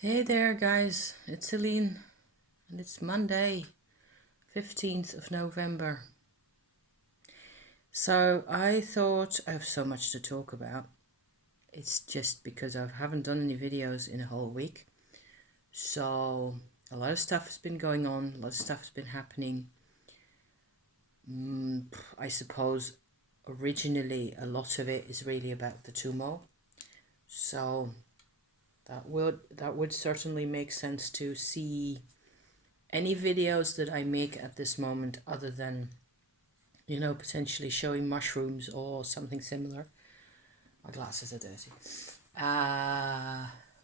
Hey there, guys. It's Celine, and it's Monday, 15th of November. So I thought I have so much to talk about. It's just because I haven't done any videos in a whole week. So a lot of stuff has been going on, a lot of stuff has been happening. I suppose originally a lot of it is really about the Tumo. So that would certainly make sense to see any videos that I make at this moment other than potentially showing mushrooms or something similar. My glasses are dirty.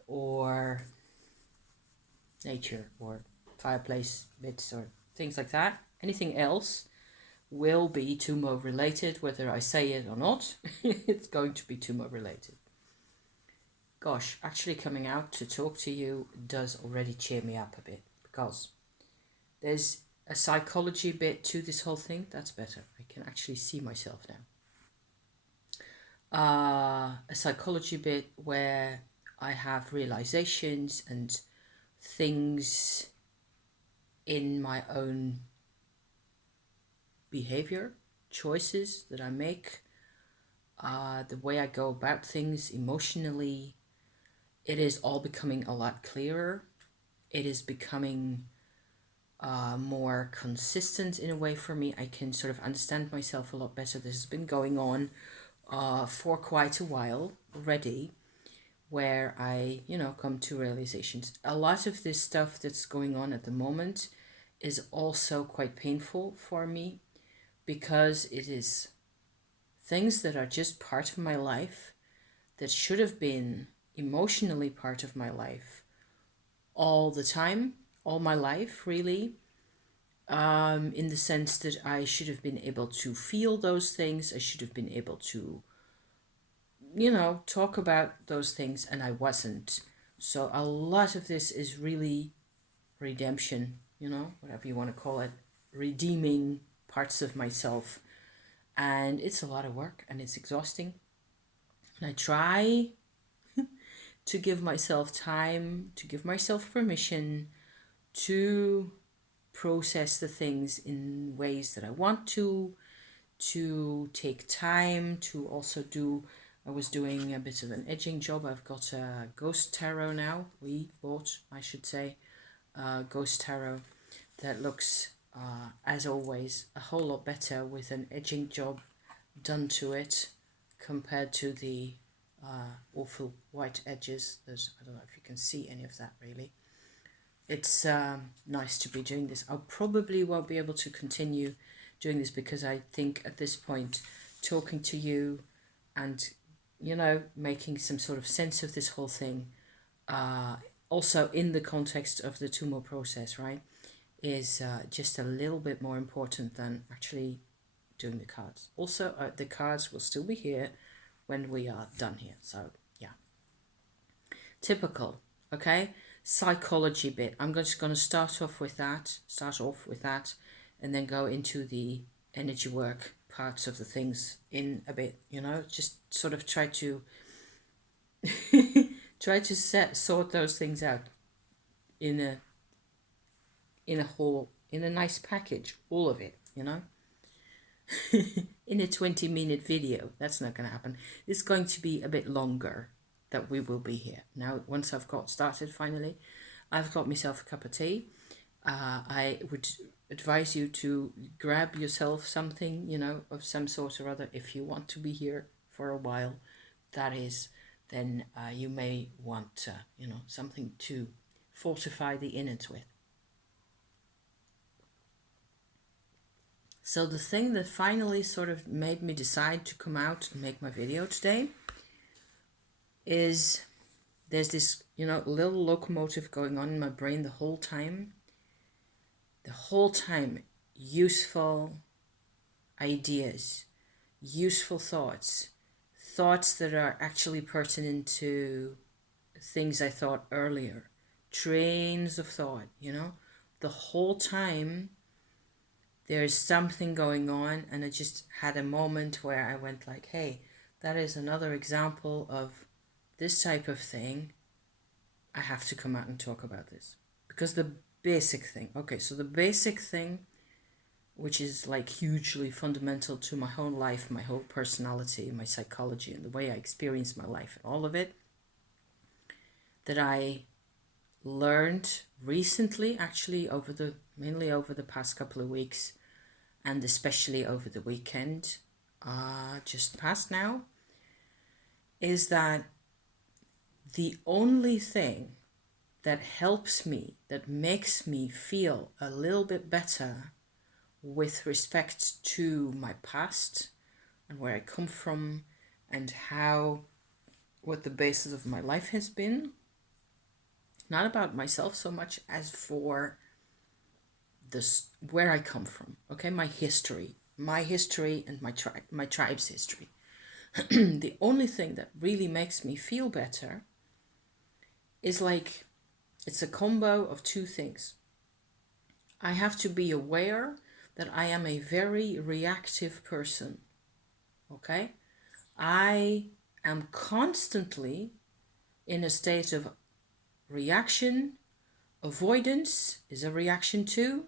Or nature or fireplace bits or things like that. Anything else will be Tumo related, whether I say it or not. It's going to be Tumo related. Gosh, actually coming out to talk to you does already cheer me up a bit because there's a psychology bit to this whole thing. That's better. I can actually see myself now. A psychology bit where I have realizations and things in my own behavior, choices that I make, the way I go about things emotionally. It is all becoming a lot clearer. It is becoming more consistent in a way for me. I can sort of understand myself a lot better. This has been going on for quite a while already, where I, come to realizations. A lot of this stuff that's going on at the moment is also quite painful for me because it is things that are just part of my life that should have been emotionally part of my life all the time, all my life, really. In the sense that I should have been able to feel those things, I should have been able to talk about those things, and I wasn't. So a lot of this is really redemption, whatever you want to call it, redeeming parts of myself. And it's a lot of work and it's exhausting. And I try to give myself time, to give myself permission to process the things in ways that I want to take time to also do. I was doing a bit of an edging job. I've got a ghost tarot now. We bought, I should say, ghost tarot that looks, as always, a whole lot better with an edging job done to it compared to the awful white edges. I don't know if you can see any of that really. It's nice to be doing this. I probably won't be able to continue doing this because I think at this point, talking to you and, making some sort of sense of this whole thing, also in the context of the Tumo process, right, is just a little bit more important than actually doing the cards. Also, the cards will still be here when we are done here. So, yeah. Typical, okay? Psychology bit. I'm just going to start off with that, and then go into the energy work parts of the things in a bit, just sort of try to sort those things out in a nice package, all of it, in a 20-minute video. That's not going to happen. It's going to be a bit longer that we will be here. Now, once I've got started finally, I've got myself a cup of tea. I would advise you to grab yourself something, of some sort or other. If you want to be here for a while, that is, then you may want, something to fortify the innards with. So the thing that finally sort of made me decide to come out and make my video today is there's this, little locomotive going on in my brain the whole time. Useful ideas, useful thoughts that are actually pertinent to things I thought earlier. Trains of thought, the whole time there's something going on, and I just had a moment where I went like, hey, that is another example of this type of thing. I have to come out and talk about this. Because the basic thing, okay, so the basic thing, which is like hugely fundamental to my whole life, my whole personality, my psychology, and the way I experience my life, and all of it, that I learned recently, actually mainly over the past couple of weeks, and especially over the weekend, just past now, is that the only thing that helps me, that makes me feel a little bit better with respect to my past and where I come from and what the basis of my life has been, not about myself so much as for this, where I come from, okay, my history and my tribe's history. The only thing that really makes me feel better is like, it's a combo of two things. I have to be aware that I am a very reactive person, okay? I am constantly in a state of reaction. Avoidance is a reaction too.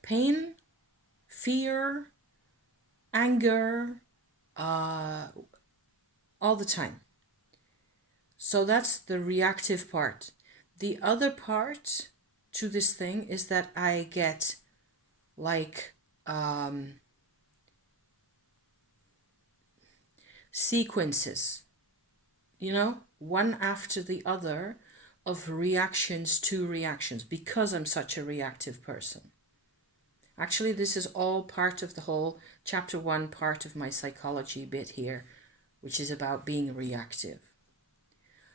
Pain, fear, anger, all the time. So that's the reactive part. The other part to this thing is that I get like sequences, one after the other of reactions to reactions because I'm such a reactive person. Actually, this is all part of the whole chapter 1 part of my psychology bit here, which is about being reactive.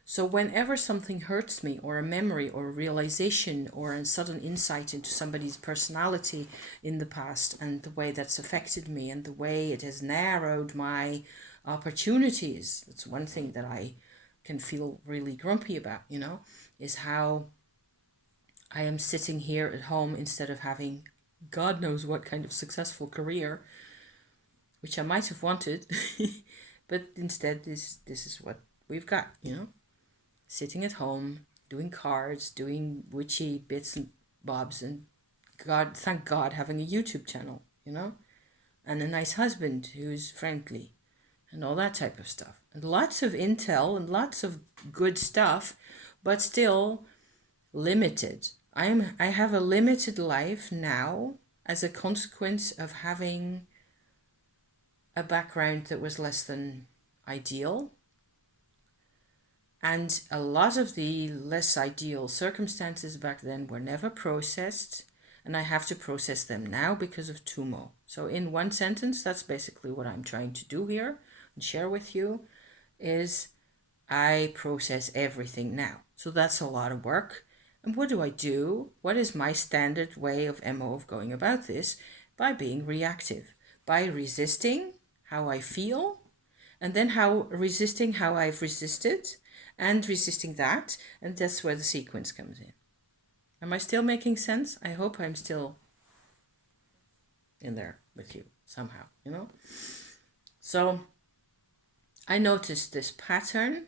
So whenever something hurts me, or a memory or a realization or a sudden insight into somebody's personality in the past and the way that's affected me and the way it has narrowed my opportunities, that's one thing that I can feel really grumpy about, is how I am sitting here at home instead of having God knows what kind of successful career, which I might have wanted, but instead this is what we've got, sitting at home, doing cards, doing witchy bits and bobs, and thank God, having a YouTube channel, and a nice husband who's friendly, and all that type of stuff. And lots of intel and lots of good stuff, but still limited. I have a limited life now as a consequence of having a background that was less than ideal. And a lot of the less ideal circumstances back then were never processed, and I have to process them now because of Tumo. So in one sentence, that's basically what I'm trying to do here and share with you, is I process everything now. So that's a lot of work. And what do I do? What is my standard way of MO of going about this? By being reactive, by resisting how I feel, and then resisting how I've resisted, and resisting that, and that's where the sequence comes in. Am I still making sense? I hope I'm still in there with you somehow, So I noticed this pattern,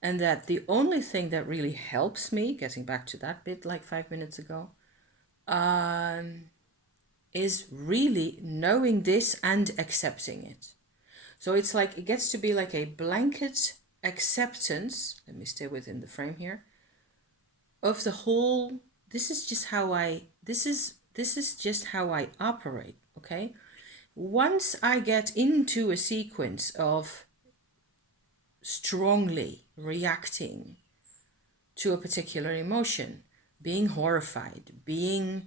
and that the only thing that really helps me, getting back to that bit like 5 minutes ago, is really knowing this and accepting it. So it's like, it gets to be like a blanket acceptance, let me stay within the frame here, of the whole, this is just how I operate, okay? Once I get into a sequence of strongly reacting to a particular emotion, being horrified, being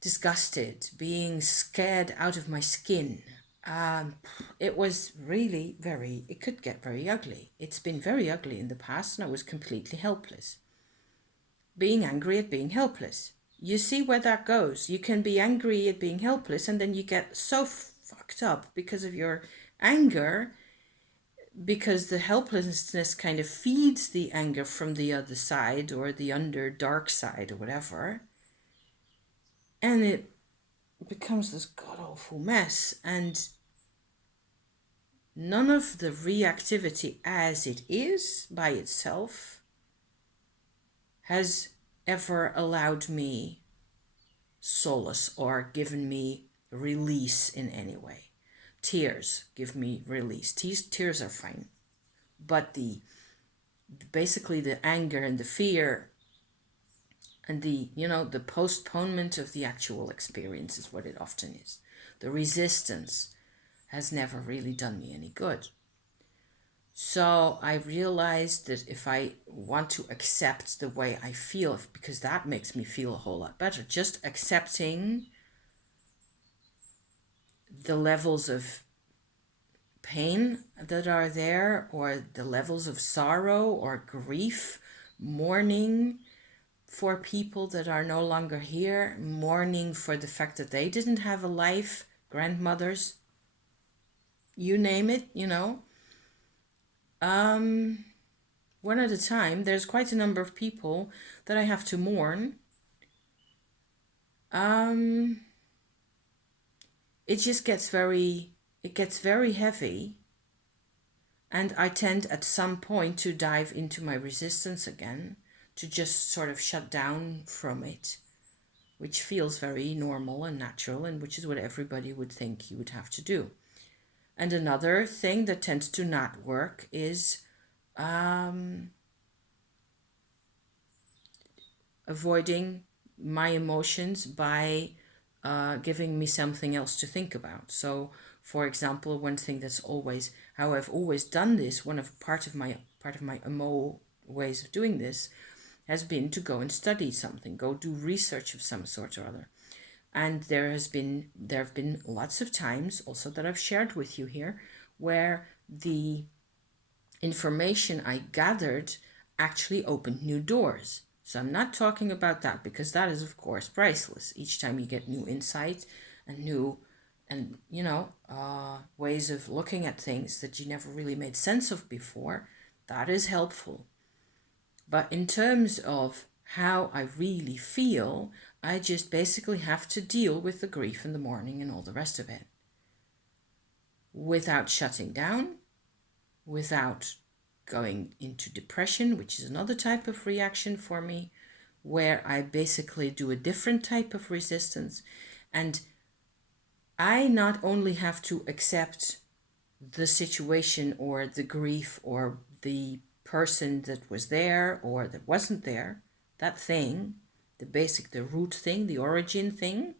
disgusted, being scared out of my skin, it was really it could get very ugly. It's been very ugly in the past, and I was completely helpless. Being angry at being helpless. You see where that goes. You can be angry at being helpless, and then you get so fucked up because of your anger, because the helplessness kind of feeds the anger from the other side, or the dark side, or whatever. And it becomes this god-awful mess. And none of the reactivity as it is by itself has ever allowed me solace or given me release in any way. Tears give me release. Tears are fine. But basically the anger and the fear and the postponement of the actual experience is what it often is. The resistance has never really done me any good. So I realized that if I want to accept the way I feel, because that makes me feel a whole lot better, just accepting the levels of pain that are there, or the levels of sorrow or grief, mourning for people that are no longer here, mourning for the fact that they didn't have a life, grandmothers, you name it, one at a time. There's quite a number of people that I have to mourn. It just gets very heavy, and I tend at some point to dive into my resistance again, to just sort of shut down from it, which feels very normal and natural, and which is what everybody would think you would have to do. And another thing that tends to not work is avoiding my emotions by giving me something else to think about. So, for example, one thing that's always how I've always done this, part of my emo ways of doing this, has been to go and study something, go do research of some sort or other. And there have been lots of times also that I've shared with you here where the information I gathered actually opened new doors. So I'm not talking about that, because that is of course priceless. Each time you get new insight and new ways of looking at things that you never really made sense of before, that is helpful. But in terms of how I really feel, I just basically have to deal with the grief in the morning and all the rest of it, without shutting down, without going into depression, which is another type of reaction for me, where I basically do a different type of resistance. And I not only have to accept the situation or the grief or the person that was there or that wasn't there, that thing, the root thing, the origin thing,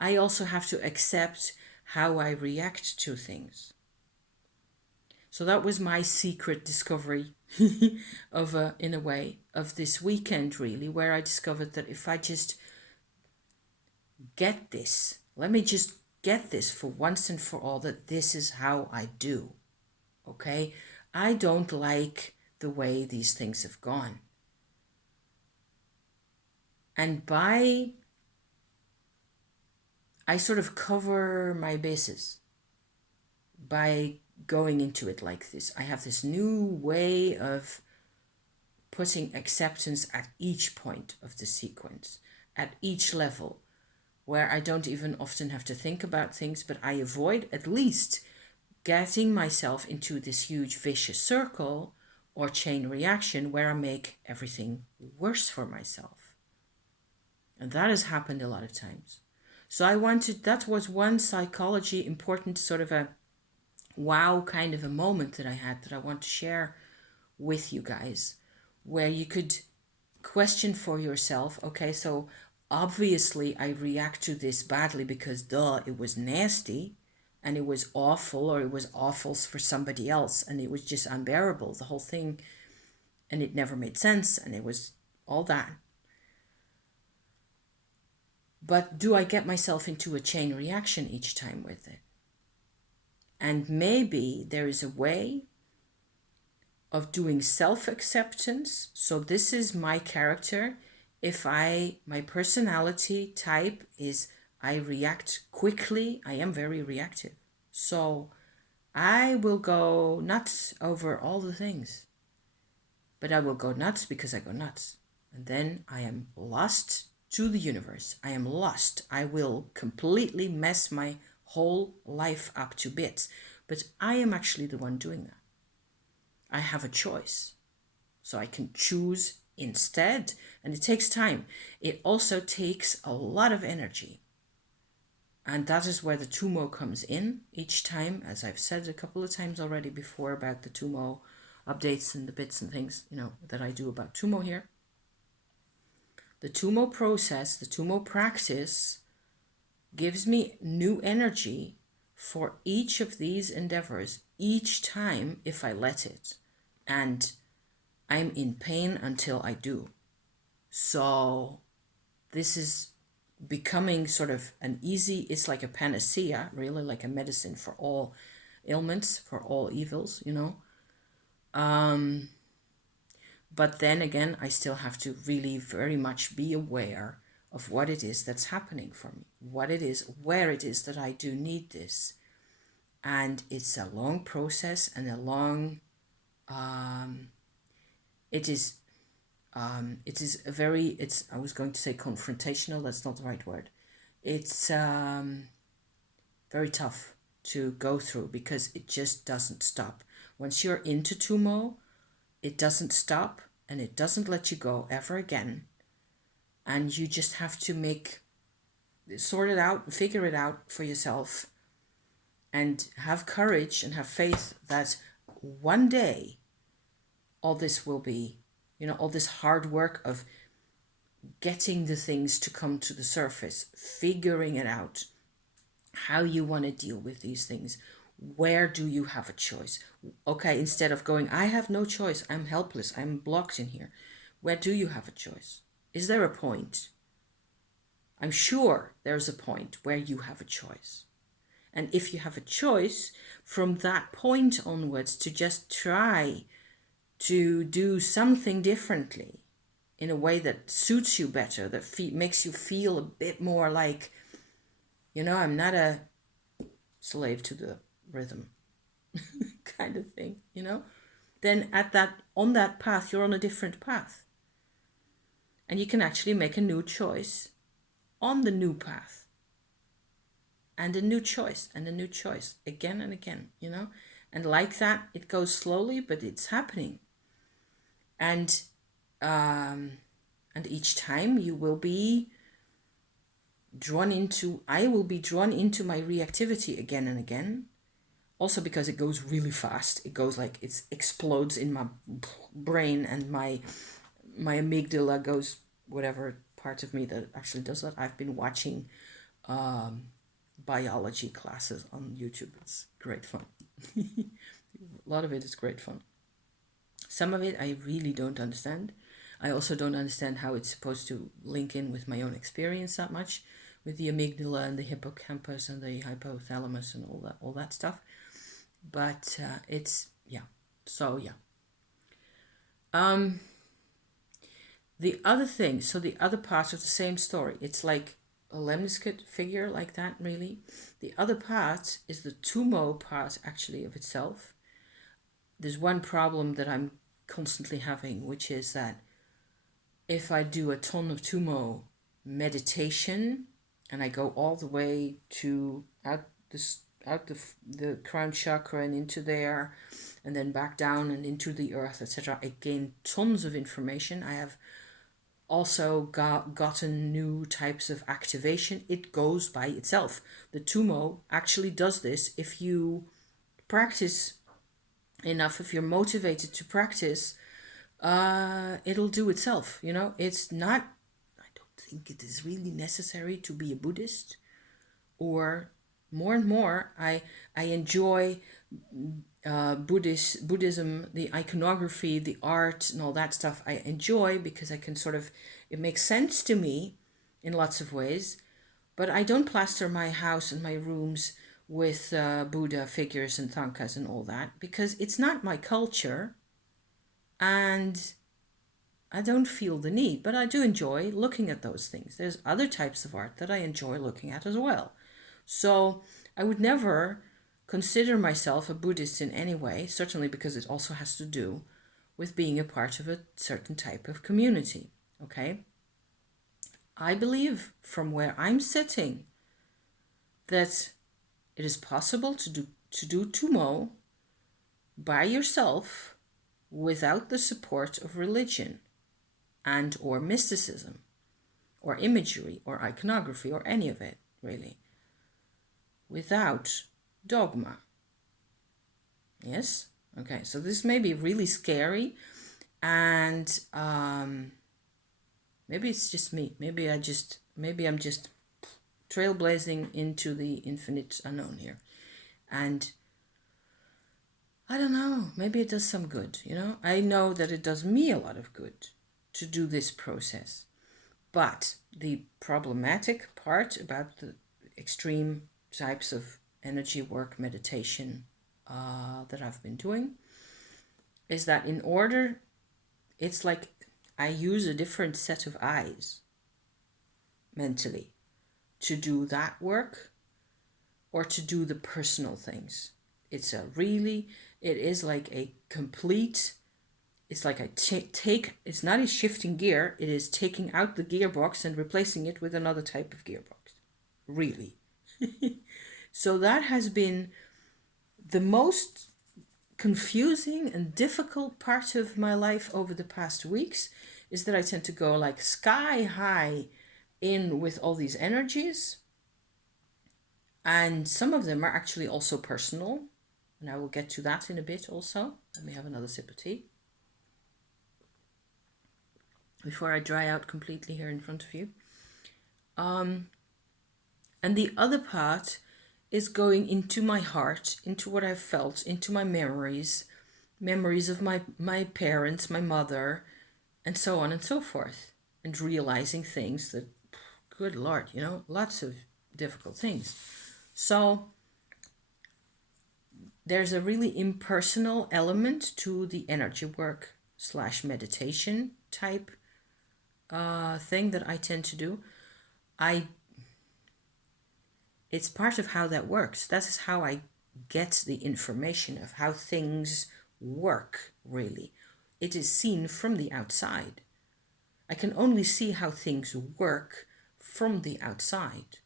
I also have to accept how I react to things. So that was my secret discovery in a way, of this weekend, really, where I discovered that if I just get this, let me just get this for once and for all, that this is how I do, okay? I don't like the way these things have gone. And I sort of cover my bases by going into it like this. I have this new way of putting acceptance at each point of the sequence, at each level, where I don't even often have to think about things, but I avoid at least getting myself into this huge vicious circle or chain reaction where I make everything worse for myself. And that has happened a lot of times. So that was one psychology important sort of a wow kind of a moment that I had, that I want to share with you guys, where you could question for yourself, okay, so obviously I react to this badly because it was nasty and it was awful, or it was awful for somebody else and it was just unbearable, the whole thing, and it never made sense, and it was all that. But do I get myself into a chain reaction each time with it? And maybe there is a way of doing self-acceptance. So this is my character. My personality type is I react quickly. I am very reactive. So I will go nuts over all the things. But I will go nuts because I go nuts. And then I am lost to the universe. I am lost. I will completely mess my whole life up to bits. but I am actually the one doing that. I have a choice. So I can choose instead, and it takes time. It also takes a lot of energy. And that is where the Tumo comes in each time, as I've said a couple of times already before about the Tumo updates and the bits and things, that I do about Tumo here. The Tumo process, the Tumo practice gives me new energy for each of these endeavors each time if I let it. And I'm in pain until I do. So this is becoming sort of it's like a panacea, really, like a medicine for all ailments, for all evils, But then again, I still have to really very much be aware of what it is that's happening for me, what it is, where it is that I do need this. And it's a long process and a long, it is I was going to say confrontational, that's not the right word. It's very tough to go through because it just doesn't stop. Once you're into Tumo, it doesn't stop and it doesn't let you go ever again. And you just have to sort it out, figure it out for yourself, and have courage and have faith that one day all this will be, all this hard work of getting the things to come to the surface, figuring it out, how you want to deal with these things. Where do you have a choice? Okay, instead of going, I have no choice, I'm helpless, I'm blocked in here. Where do you have a choice? Is there a point? I'm sure there's a point where you have a choice. And if you have a choice, from that point onwards, to just try to do something differently in a way that suits you better, that makes you feel a bit more like, I'm not a slave to the rhythm kind of thing, then on that path, you're on a different path. And you can actually make a new choice on the new path. And a new choice and a new choice again and again, And like that, it goes slowly, but it's happening. And each time I will be drawn into my reactivity again and again. Also because it goes really fast. It goes like it explodes in my brain, and my amygdala goes, whatever part of me that actually does that. I've been watching biology classes on YouTube. It's great fun. A lot of it is great fun. Some of it I really don't understand. I also don't understand how it's supposed to link in with my own experience that much, with the amygdala and the hippocampus and the hypothalamus and all that stuff. But it's, yeah. So, yeah. The other thing, so the other part of the same story, it's like a lemniscate figure like that, really. The other part is the Tumo part, actually, of itself. There's one problem that I'm constantly having, which is that if I do a ton of Tumo meditation and I go all the way to out the crown chakra and into there, and then back down and into the earth, etc., I gain tons of information. I have also gotten new types of activation. It goes by itself. The Tumo actually does this if you practice enough, if you're motivated to practice, it'll do itself. It's not, I don't think it is really necessary to be a Buddhist, or more and more I enjoy Buddhism, the iconography, the art and all that stuff. I enjoy because I can it makes sense to me in lots of ways, but I don't plaster my house and my rooms with Buddha figures and thangkas and all that, because it's not my culture and I don't feel the need, but I do enjoy looking at those things. There's other types of art that I enjoy looking at as well. So I would never consider myself a Buddhist in any way, certainly because it also has to do with being a part of a certain type of community, okay? I believe from where I'm sitting that it is possible to do to do Tumo by yourself without the support of religion and or mysticism or imagery or iconography or any of it, really. Without dogma. Yes? Okay, so this may be really scary, and maybe it's just me. Maybe I'm just trailblazing into the infinite unknown here. And I don't know, maybe it does some good, you know? I know that it does me a lot of good to do this process. But the problematic part about the extreme types of energy work meditation that I've been doing is that it's like I use a different set of eyes mentally to do that work or to do the personal things. It is like a complete, it's like it's not a shifting gear, it is taking out the gearbox and replacing it with another type of gearbox. Really. So that has been the most confusing and difficult part of my life over the past weeks, is that I tend to go like sky high in with all these energies. And some of them are actually also personal. And I will get to that in a bit also. Let me have another sip of tea before I dry out completely here in front of you. And the other part is going into my heart, into what I've felt, into my memories of my parents, my mother, and so on and so forth. And realizing things that, good Lord, you know, lots of difficult things. So there's a really impersonal element to the energy work / meditation type thing that I tend to do. It's part of how that works. That is how I get the information of how things work, really. It is seen from the outside. I can only see how things work from the outside.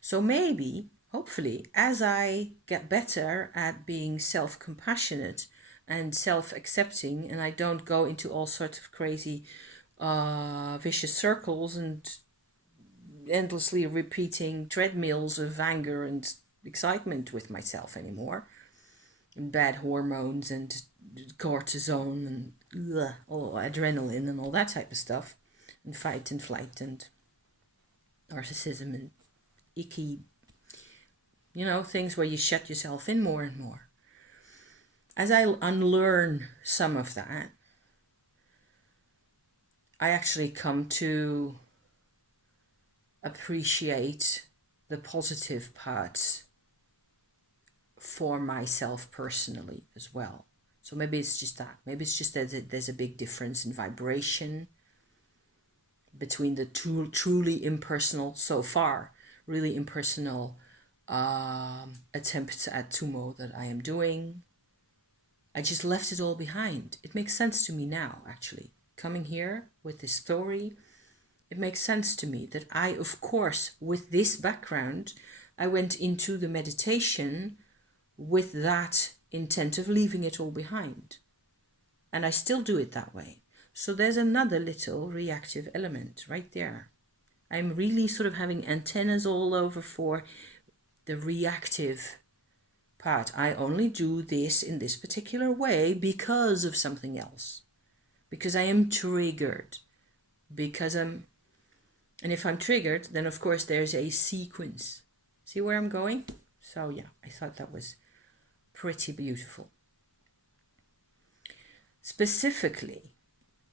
So maybe, hopefully, as I get better at being self-compassionate and self-accepting, and I don't go into all sorts of crazy vicious circles and endlessly repeating treadmills of anger and excitement with myself anymore, and bad hormones and cortisone and adrenaline and all that type of stuff, and fight and flight and narcissism and icky, you know, things where you shut yourself in more and more. As I unlearn some of that, I actually come to appreciate the positive parts for myself personally as well. So maybe it's just that. Maybe it's just that there's a big difference in vibration between the two truly impersonal, so far, really impersonal attempts at Tumo that I am doing. I just left it all behind. It makes sense to me now, actually. Coming here with this story, it makes sense to me that I, of course, with this background, I went into the meditation with that intent of leaving it all behind. And I still do it that way. So there's another little reactive element right there. I'm really sort of having antennas all over for the reactive part. I only do this in this particular way because of something else. Because I am triggered. And if I'm triggered, then of course there's a sequence. See where I'm going? So yeah, I thought that was pretty beautiful. Specifically,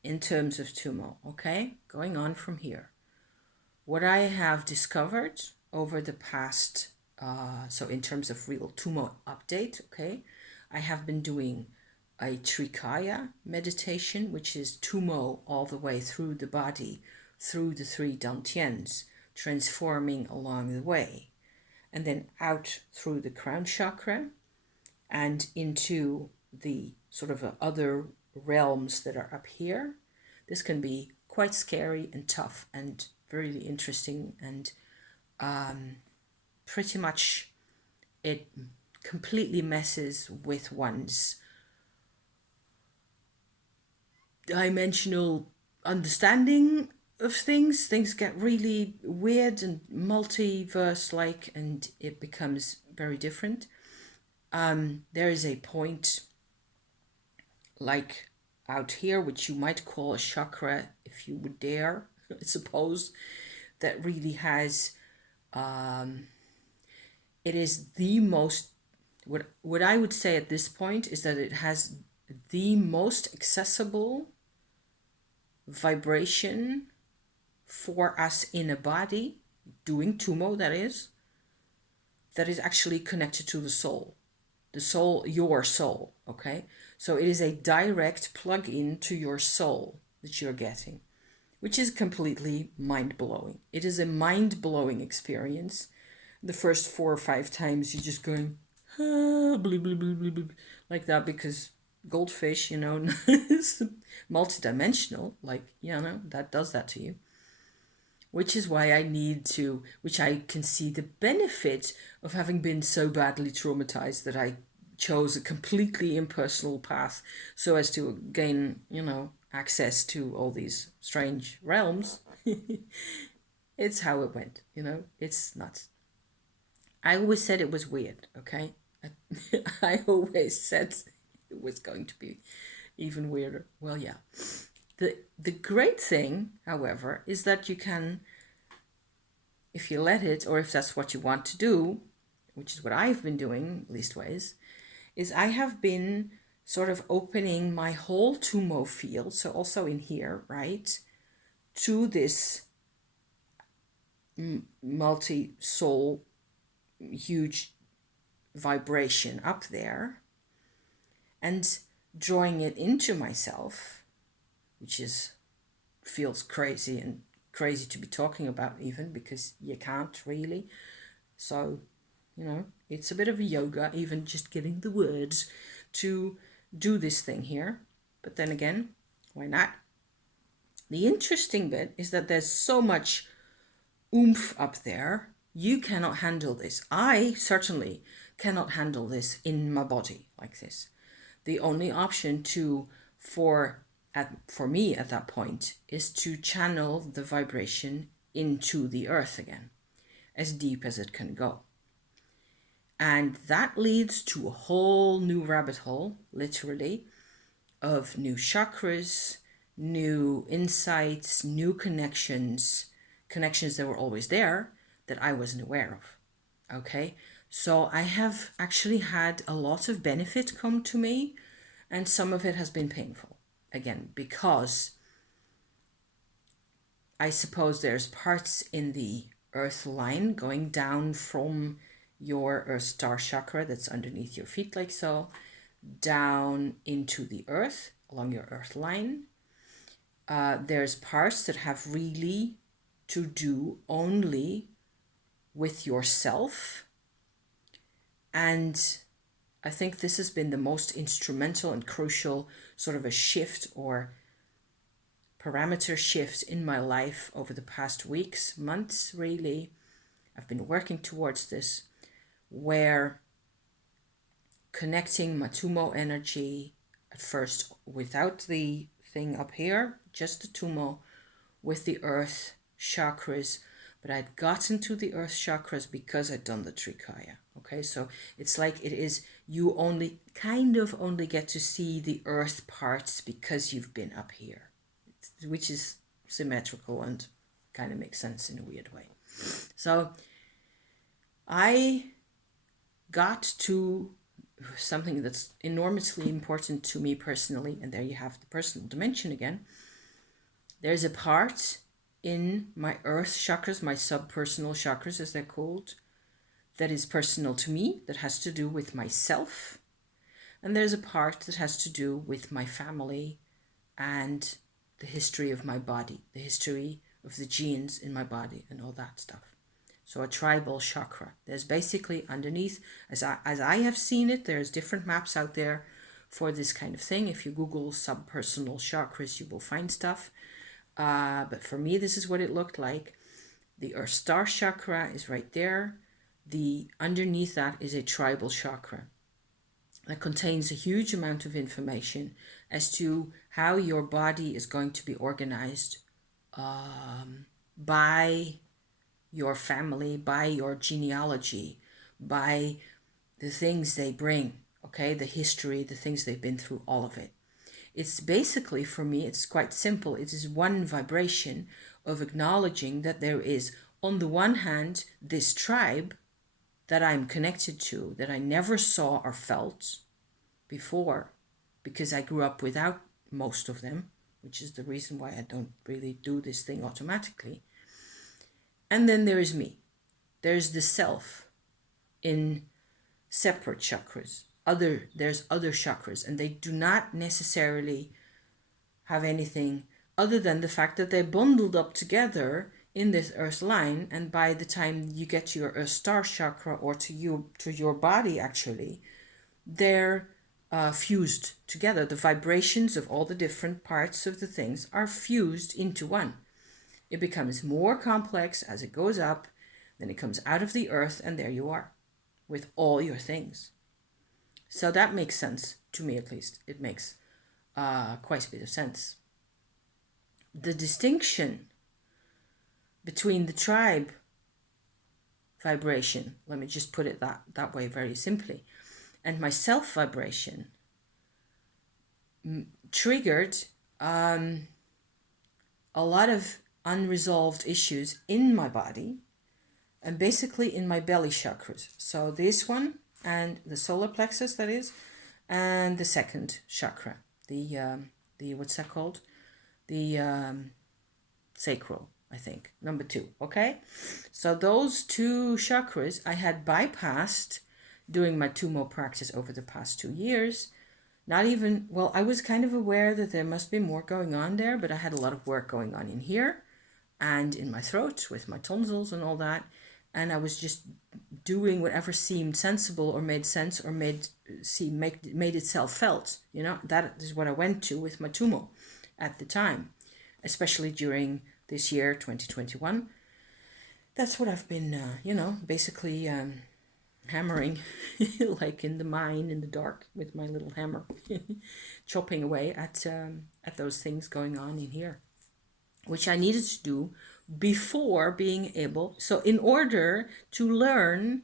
in terms of Tumo, okay? Going on from here. What I have discovered over the past, so in terms of real Tumo update, okay? I have been doing a Trikaya meditation, which is Tumo all the way through the body, through the 3 dantians, transforming along the way, and then out through the crown chakra and into the sort of other realms that are up here. This can be quite scary and tough and really interesting, and pretty much it completely messes with one's dimensional understanding of things. Things get really weird and multiverse like, and it becomes very different. There is a point like out here, which you might call a chakra if you would dare, I suppose, that really has, it is the most, what I would say at this point is that it has the most accessible vibration for us in a body, doing Tumo, that is actually connected to the soul. The soul, your soul, okay? So it is a direct plug-in to your soul that you're getting, which is completely mind-blowing. It is a mind-blowing experience. The first 4 or 5 times you're just going, ah, bleep, bleep, bleep, bleep, bleep, like that, because goldfish, you know, is multidimensional, like, you know, that does that to you. Which is why which I can see the benefit of having been so badly traumatized that I chose a completely impersonal path so as to gain, you know, access to all these strange realms. It's how it went, you know, it's nuts. I always said it was weird, okay? I always said it was going to be even weirder. Well, yeah. The great thing, however, is that you can, if you let it, or if that's what you want to do, which is what I've been doing, least ways, is I have been sort of opening my whole Tumo field, so also in here, right, to this multi-soul, huge vibration up there, and drawing it into myself, which feels crazy and crazy to be talking about even, because you can't really. So, you know, it's a bit of a yoga, even just getting the words to do this thing here. But then again, why not? The interesting bit is that there's so much oomph up there. You cannot handle this. I certainly cannot handle this in my body like this. The only option for me at that point is to channel the vibration into the earth again, as deep as it can go. And that leads to a whole new rabbit hole, literally, of new chakras, new insights, new connections that were always there that I wasn't aware of. Okay, so I have actually had a lot of benefit come to me, and some of it has been painful, again, because I suppose there's parts in the earth line going down from your earth star chakra that's underneath your feet, like so, down into the earth along your earth line. There's parts that have really to do only with yourself. And I think this has been the most instrumental and crucial sort of a shift or parameter shift in my life over the past weeks, months, really. I've been working towards this, where connecting Matumo energy at first without the thing up here, just the Tumo, with the earth chakras, but I'd gotten to the earth chakras because I'd done the Trikaya. Okay, so it's like it is, you only get to see the earth parts because you've been up here, which is symmetrical and kind of makes sense in a weird way. So I got to something that's enormously important to me personally, and there you have the personal dimension again. There's a part in my earth chakras, my subpersonal chakras as they're called, that is personal to me, that has to do with myself. And there's a part that has to do with my family and the history of my body, the history of the genes in my body and all that stuff. So a tribal chakra. There's basically underneath, as I have seen it, there's different maps out there for this kind of thing. If you Google subpersonal chakras, you will find stuff. But for me, this is what it looked like. The Earth Star chakra is right there. the underneath that is a tribal chakra that contains a huge amount of information as to how your body is going to be organized by your family, by your genealogy, by the things they bring, okay, the history, the things they've been through, all of it. It's basically, for me, it's quite simple. It is one vibration of acknowledging that there is, on the one hand, this tribe that I'm connected to, that I never saw or felt before, because I grew up without most of them, which is the reason why I don't really do this thing automatically. And then there is me. There's the self in separate chakras. There's other chakras, and they do not necessarily have anything other than the fact that they're bundled up together in this earth line, and by the time you get to your earth star chakra, or to your body, actually, they're fused together. The vibrations of all the different parts of the things are fused into one. It becomes more complex as it goes up, then it comes out of the earth, and there you are with all your things. So that makes sense, to me at least. It makes quite a bit of sense. The distinction between the tribe vibration, let me just put it that way very simply, and my self vibration triggered a lot of unresolved issues in my body, and basically in my belly chakras. So this one, and the solar plexus, that is, and the second chakra, the what's that called? The sacral, I think, number 2. Okay, so those 2 chakras I had bypassed doing my Tumo practice over the past 2 years. Not even, well, I was kind of aware that there must be more going on there, but I had a lot of work going on in here and in my throat with my tonsils and all that. And I was just doing whatever seemed sensible or made sense or made itself felt. You know, that is what I went to with my Tumo at the time, especially during this year, 2021. That's what I've been, basically hammering, like in the mine in the dark with my little hammer, chopping away at those things going on in here, which I needed to do before being able. So in order to learn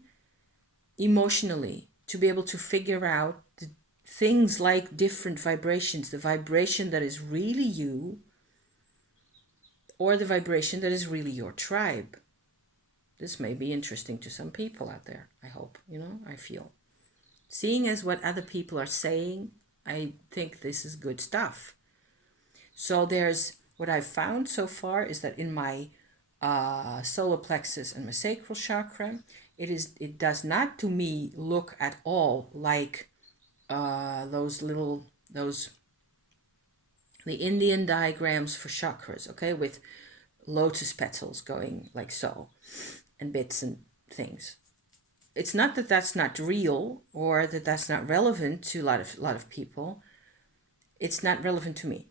emotionally, to be able to figure out the things like different vibrations, the vibration that is really you, or the vibration that is really your tribe. This may be interesting to some people out there, I hope, I feel. Seeing as what other people are saying, I think this is good stuff. So there's, what I've found so far is that in my solar plexus and my sacral chakra, it does not, to me, look at all like the Indian diagrams for chakras, okay, with lotus petals going like so, and bits and things. It's not that that's not real or that that's not relevant to a lot of people. It's not relevant to me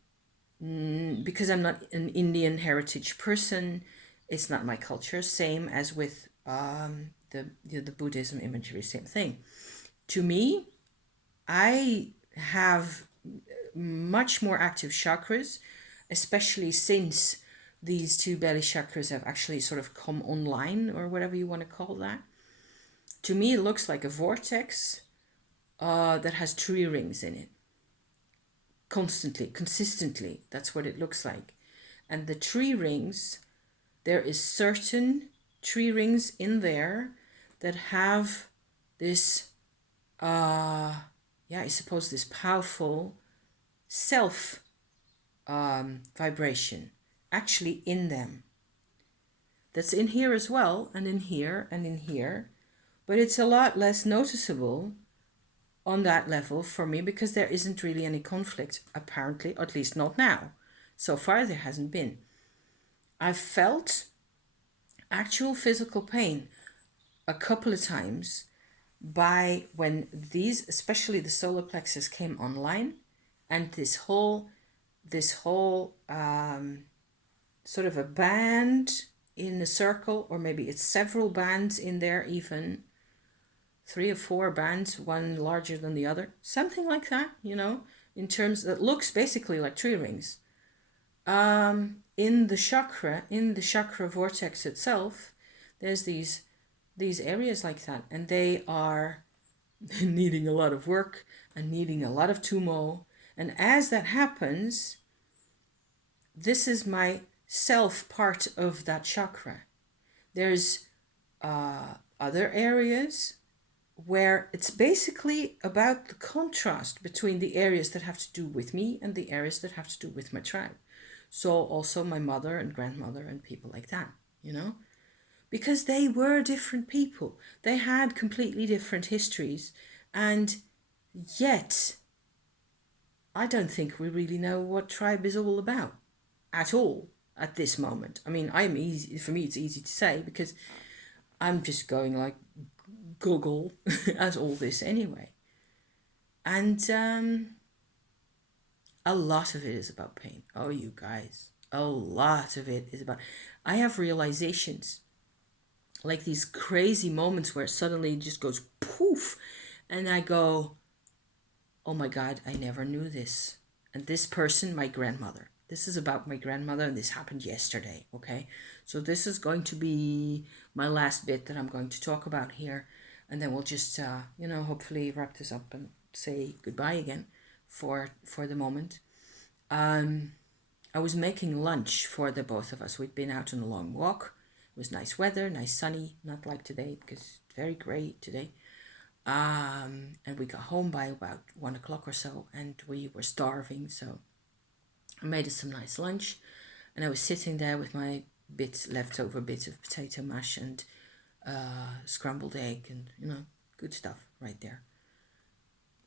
because I'm not an Indian heritage person. It's not my culture. Same as with the Buddhism imagery, same thing. To me, I have much more active chakras, especially since these 2 belly chakras have actually sort of come online, or whatever you want to call that. To me, it looks like a vortex that has tree rings in it. Consistently, that's what it looks like. And the tree rings, there is certain tree rings in there that have this, I suppose this powerful self vibration actually in them. That's in here as well, and in here, and in here. But it's a lot less noticeable on that level for me because there isn't really any conflict, apparently, at least not now. So far, there hasn't been. I've felt actual physical pain a couple of times by when these, especially the solar plexus, came online, and this whole sort of a band in a circle, or maybe it's several bands in there, even 3 or 4 bands, one larger than the other, something like that, in terms that looks basically like tree rings. In the chakra vortex itself, there's these areas like that, and they are needing a lot of work and needing a lot of tumo. And as that happens, this is my self part of that chakra. There's other areas where it's basically about the contrast between the areas that have to do with me and the areas that have to do with my tribe. So also my mother and grandmother and people like that, because they were different people. They had completely different histories, and yet I don't think we really know what tribe is all about at all at this moment. I mean, for me it's easy to say because I'm just going like Google at all this anyway. And a lot of it is about pain. Oh, you guys, a lot of it is about... I have realizations, like these crazy moments where suddenly it just goes poof, and I go, oh my God, I never knew this. And this person, my grandmother. This is about my grandmother, and this happened yesterday, okay? So this is going to be my last bit that I'm going to talk about here. And then we'll just, hopefully wrap this up and say goodbye again for the moment. I was making lunch for the both of us. We'd been out on a long walk. It was nice weather, nice sunny, not like today because it's very grey today. And we got home by about 1 o'clock or so, and we were starving, so I made us some nice lunch, and I was sitting there with my leftover bits of potato mash and scrambled egg and, good stuff right there.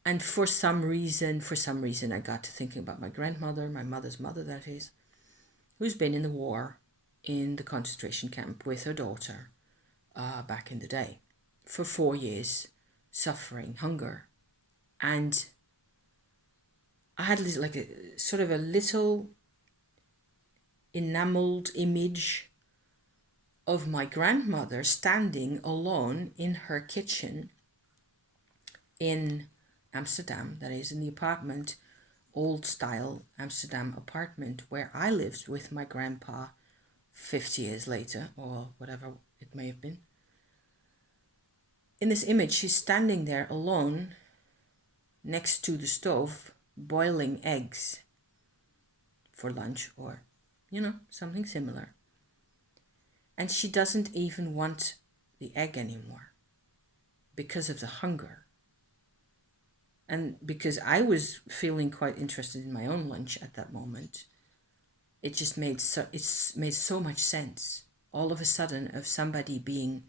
And for some reason, I got to thinking about my grandmother, my mother's mother, that is, who's been in the war in the concentration camp with her daughter back in the day for 4 years, suffering hunger. And I had like a sort of a little enameled image of my grandmother standing alone in her kitchen in Amsterdam, that is in the apartment, old style Amsterdam apartment where I lived with my grandpa 50 years later, or whatever it may have been. In this image, she's standing there alone next to the stove, boiling eggs for lunch or, something similar. And she doesn't even want the egg anymore because of the hunger. And because I was feeling quite interested in my own lunch at that moment, it's made so much sense all of a sudden of somebody being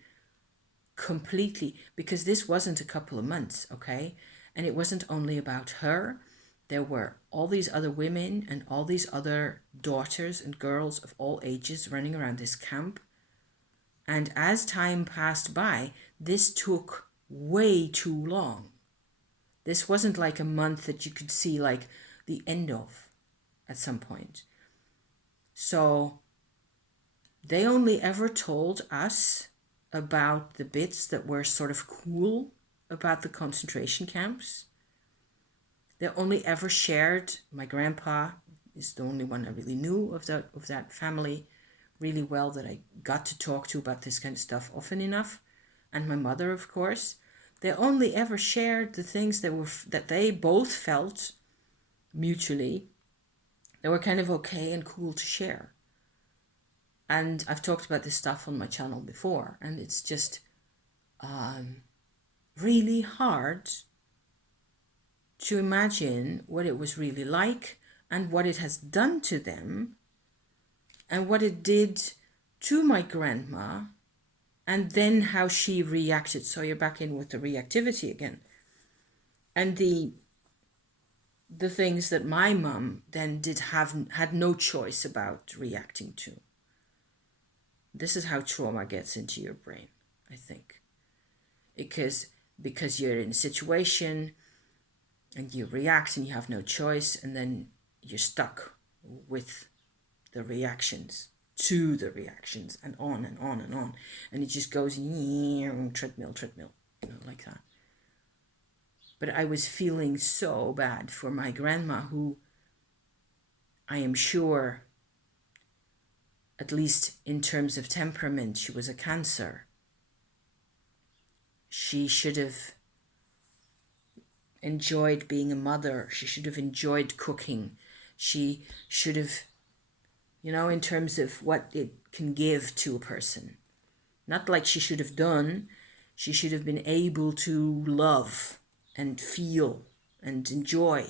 completely, because this wasn't a couple of months, okay? And it wasn't only about her. There were all these other women and all these other daughters and girls of all ages running around this camp. And as time passed by, this took way too long. This wasn't like a month that you could see like the end of at some point. So they only ever told us about the bits that were sort of cool about the concentration camps. They only ever shared, my grandpa is the only one I really knew of that family really well, that I got to talk to about this kind of stuff often enough. And my mother, of course. They only ever shared the things that they both felt mutually that were kind of okay and cool to share. And I've talked about this stuff on my channel before, and it's just really hard to imagine what it was really like and what it has done to them and what it did to my grandma, and then how she reacted. So you're back in with the reactivity again. And the things that my mum then had no choice about reacting to. This is how trauma gets into your brain, I think. Because you're in a situation and you react and you have no choice, and then you're stuck with the reactions to the reactions, and on and on and on. And it just goes treadmill, like that. But I was feeling so bad for my grandma, who I am sure, at least in terms of temperament, she was a Cancer. She should have enjoyed being a mother. She should have enjoyed cooking. She should have, in terms of what it can give to a person. Not like she should have done. She should have been able to love and feel and enjoy.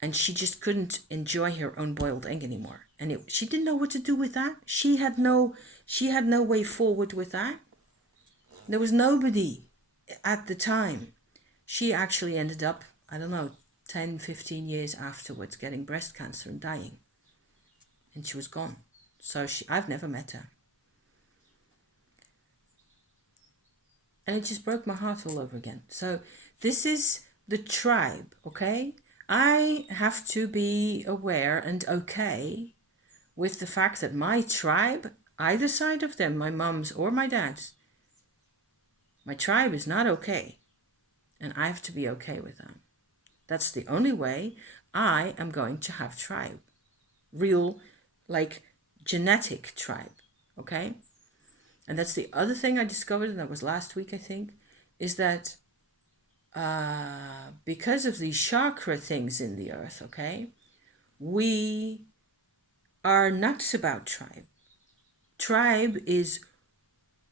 And she just couldn't enjoy her own boiled egg anymore. And she didn't know what to do with that. She had no way forward with that. There was nobody at the time. She actually ended up, 10, 15 years afterwards, getting breast cancer and dying. And she was gone. So I've never met her. And it just broke my heart all over again. So this is the tribe, okay? I have to be aware and okay with the fact that my tribe, either side of them, my mum's or my dad's, my tribe is not okay. And I have to be okay with that. That's the only way I am going to have tribe. Real, like, genetic tribe, okay? And that's the other thing I discovered, and that was last week, I think, is that because of these chakra things in the earth, okay, we are nuts about tribe. Tribe is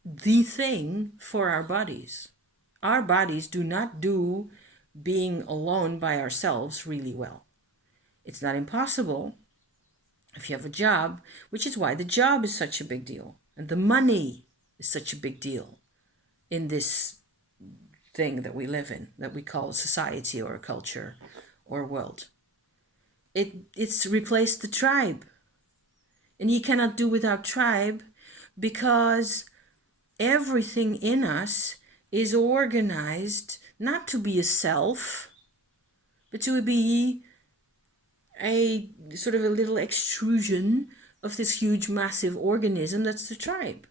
the thing for our bodies. Our bodies do not do being alone by ourselves really well. It's not impossible if you have a job, which is why the job is such a big deal. And the money is such a big deal in this thing that we live in, that we call society or culture or world. It's replaced the tribe. And you cannot do without tribe, because everything in us is organized not to be a self, but to be a sort of a little extrusion of this huge, massive organism that's the tribe.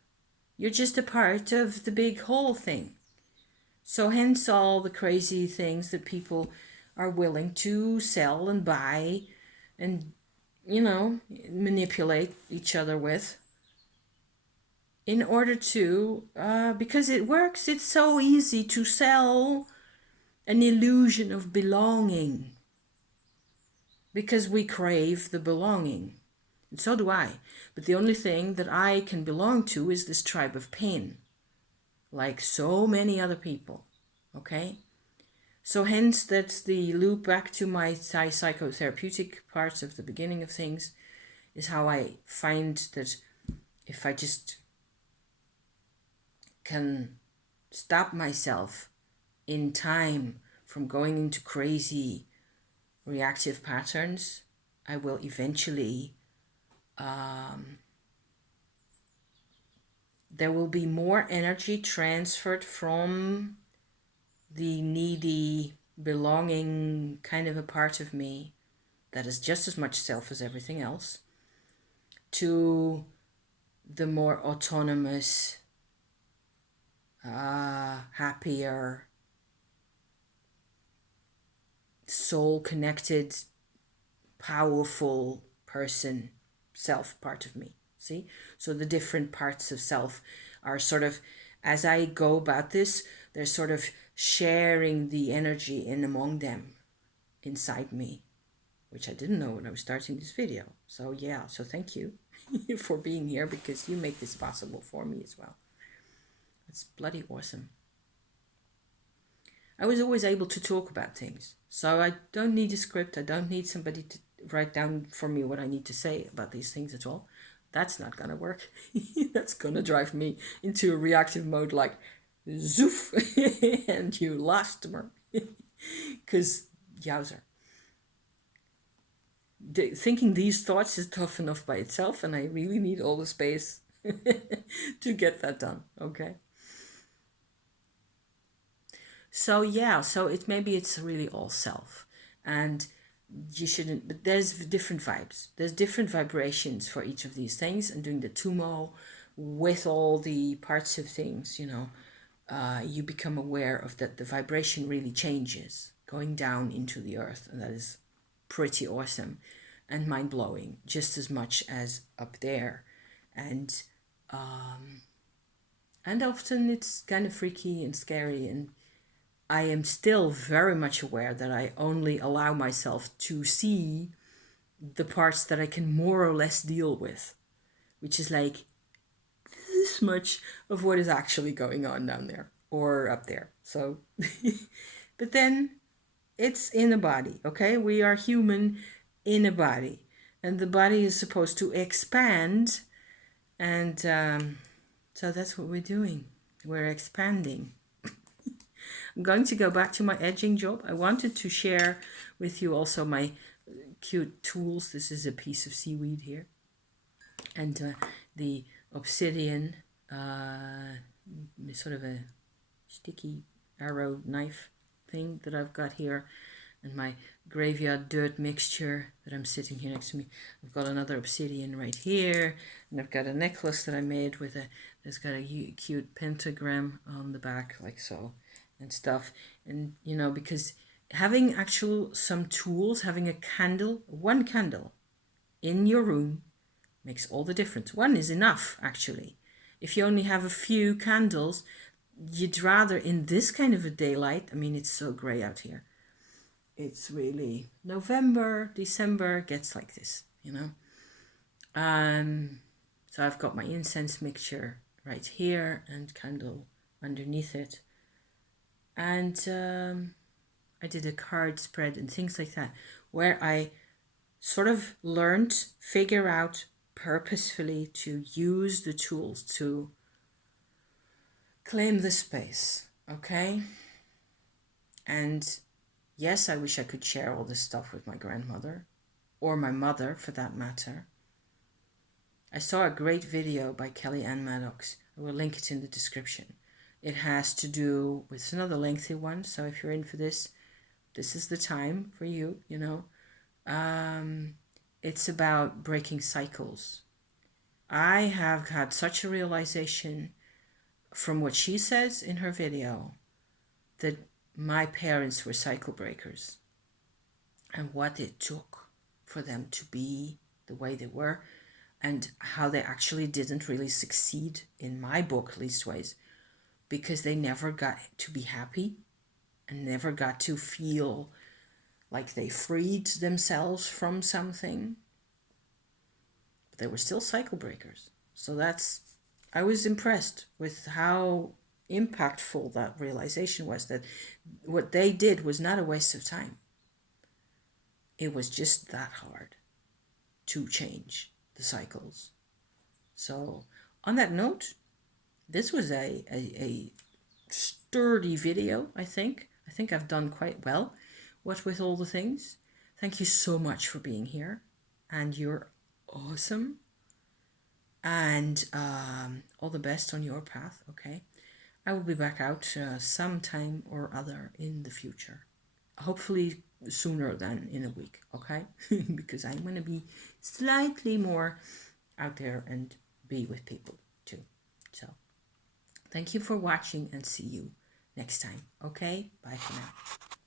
You're just a part of the big whole thing. So hence all the crazy things that people are willing to sell and buy and, manipulate each other with, in order to, because it works. It's so easy to sell an illusion of belonging, because we crave the belonging. And so do I. But the only thing that I can belong to is this tribe of pain, like so many other people, okay? So hence, that's the loop back to my psychotherapeutic parts of the beginning of things, is how I find that if I just can stop myself in time from going into crazy reactive patterns, I will eventually, there will be more energy transferred from the needy, belonging kind of a part of me that is just as much self as everything else, to the more autonomous, happier, soul-connected, powerful person, self part of me. See? So the different parts of self are sort of, as I go about this, they're sort of sharing the energy in among them inside me, which I didn't know when I was starting this video. So yeah, so thank you for being here, because you make this possible for me as well. It's bloody awesome. I was always able to talk about things, so I don't need a script. I don't need somebody to write down for me what I need to say about these things at all. That's not gonna work. That's gonna drive me into a reactive mode, like zoof, and you lost me. Because yowzer. Thinking these thoughts is tough enough by itself, and I really need all the space to get that done, okay? So yeah, so maybe it's really all self. And you shouldn't, but there's different vibes. There's different vibrations for each of these things, and doing the tumo with all the parts of things, you become aware of that the vibration really changes going down into the earth, and that is pretty awesome and mind-blowing, just as much as up there. And and often it's kind of freaky and scary, and I am still very much aware that I only allow myself to see the parts that I can more or less deal with, which is like this much of what is actually going on down there or up there. So, but then it's in a body, okay? We are human in a body, and the body is supposed to expand, and so that's what we're doing. We're expanding. I'm going to go back to my edging job. I wanted to share with you also my cute tools. This is a piece of seaweed here, and the obsidian, sort of a sticky arrow knife thing that I've got here, and my graveyard dirt mixture that I'm sitting here next to me. I've got another obsidian right here, and I've got a necklace that I made with that's got a cute pentagram on the back, like so, and stuff. And because having some tools, having one candle in your room makes all the difference. One is enough, actually. If you only have a few candles, you'd rather, in this kind of a daylight, I mean, it's so gray out here. It's really November, December gets like this, So I've got my incense mixture right here and candle underneath it. And I did a card spread and things like that, where I sort of figure out purposefully to use the tools to claim the space, okay? And yes, I wish I could share all this stuff with my grandmother, or my mother for that matter. I saw a great video by Kelly Ann Maddox. I will link it in the description. It has to do with another lengthy one, so if you're in for this, this is the time for you, It's about breaking cycles. I have had such a realization from what she says in her video that my parents were cycle breakers, and what it took for them to be the way they were, and how they actually didn't really succeed, in my book leastways, because they never got to be happy and never got to feel like they freed themselves from something. But they were still cycle breakers. So I was impressed with how impactful that realization was, that what they did was not a waste of time. It was just that hard to change the cycles. So on that note, this was a sturdy video, I think. I think I've done quite well, what with all the things. Thank you so much for being here, and you're awesome. And all the best on your path, okay? I will be back out sometime or other in the future. Hopefully sooner than in a week, okay? Because I'm going to be slightly more out there and be with people too. So thank you for watching, and see you next time, okay? Bye for now.